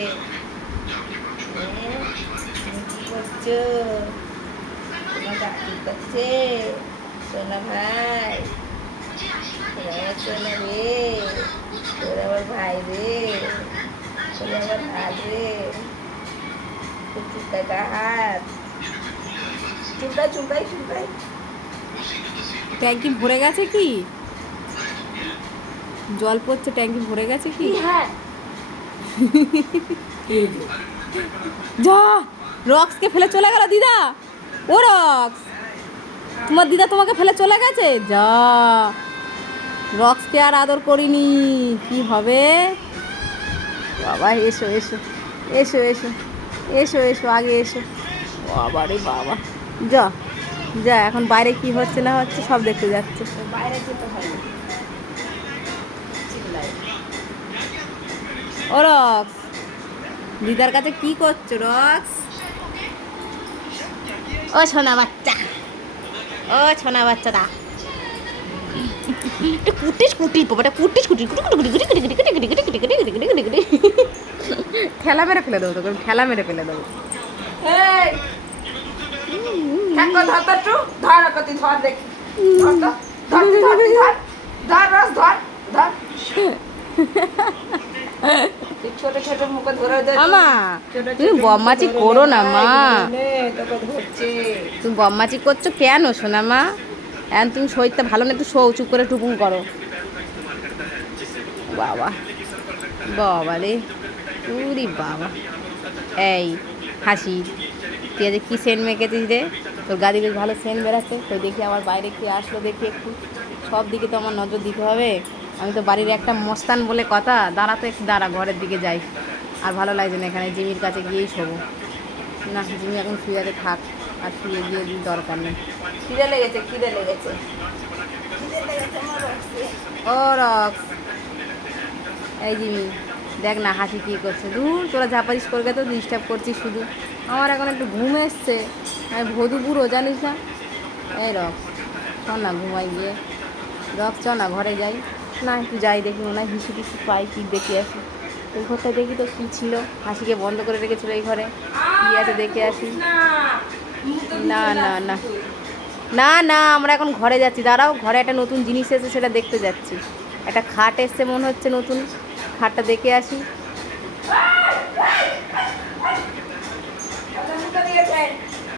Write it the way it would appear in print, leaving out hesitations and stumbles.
কি করছো? তোমার কাকি করছে সোনা ভাই, আমার সোনা রে, তোর আমার ভাই রে, তোর আমার হাত রে, কুচুটা হাত চুলকাই চুলকাই চুলকাই। ট্যাঙ্কি ভরে গেছে কি? জল পড়ছে, ট্যাঙ্কি ভরে গেছে কি? হ্যাঁ যা, রক্সকে ফেলে চলে গেল দিদা। ও রক্স, তোমার দিদা তোমাকে ফেলে চলে গেছে। যা, রক্সকে আর আদর করিনি, কি হবে? বাবা এসো এসো এসো এসো এসো এসো আগে এসো। বাবা রে বাবা, যা যা, এখন বাইরে কি হচ্ছে না হচ্ছে সব দেখতে যাচ্ছে। বাইরে যেতে হবে। ও রক্স, দিদার কাছে কি করছো রক্স? ও সোনা বাচ্চা, ও সোনা বাচ্চাটা, কুটিস কুটি বাবাটা, কুটিস কুটি ঠেলা মেরে ফেলে দেবো, তোকে ঠেলা মেরে ফেলে দেবো। এই কাকো ধর তো একটু, ধর কতি ধর দেখি, ধর তো, ধর ধর ধর ধর রস ধর ধর। ছোট ছোট মুখে ধরে দে। আমা, তুমি বম্মাচি করো না মা, তোকে ধরছে। তুমি বম্মাচি করছো কেন সোনা মা? এখন তুমি শরীরটা ভালো না, একটু শো, চুপ করে টুকুন করো। বাবা বাবা রে, উরি বাবা। এই হাসি, তুই আজ কী সেন্ট মেখেছিস রে? তোর গাড়ি বেশ ভালো সেন্ট বেরাচ্ছে। তো দেখি আমার বাইরে কি আসলো, দেখি একটু, সব দিকে তো আমার নজর দিতে হবে। আমি তো বাড়ির একটা মস্তান বলে কথা। দাঁড়া তো একটু, দাঁড়া, ঘরের দিকে যাই। আর ভালো লাগছে না এখানে, জিমির কাছে গিয়েই শোবো। না, জিমি এখন শুয়ে আছে, থাক, আর শুয়ে গিয়ে দরকার নেই। খিদে লেগেছে খিদে লেগেছে খিদে লেগেছে আমার রক্সে। ও রক্স, এই জিমি দেখ না হাসি কী করছে। দূর, তোরা ঝাপারিস করবে তো ডিস্টার্ব করছিস শুধু। আমার এখন একটু ঘুম এসছে, আমি ভদু বুড়ো জানিস না। এই রক্স, চল না ঘুমাই গিয়ে। রক্স চ না ঘরে যাই। না একটু যাই, দেখি মনে হয় হিসু টিসু পাই, কি দেখে আসি। ওই ঘরটা দেখি তো কী ছিল, হাসিকে বন্ধ করে রেখেছিল এই ঘরে, কী আছে দেখে আসি। না না না না না, আমরা এখন ঘরে যাচ্ছি, দাঁড়াও, ঘরে একটা নতুন জিনিস এসেছে, সেটা দেখতে যাচ্ছি। একটা খাট এসছে মনে হচ্ছে নতুন, খাটটা দেখে আসি।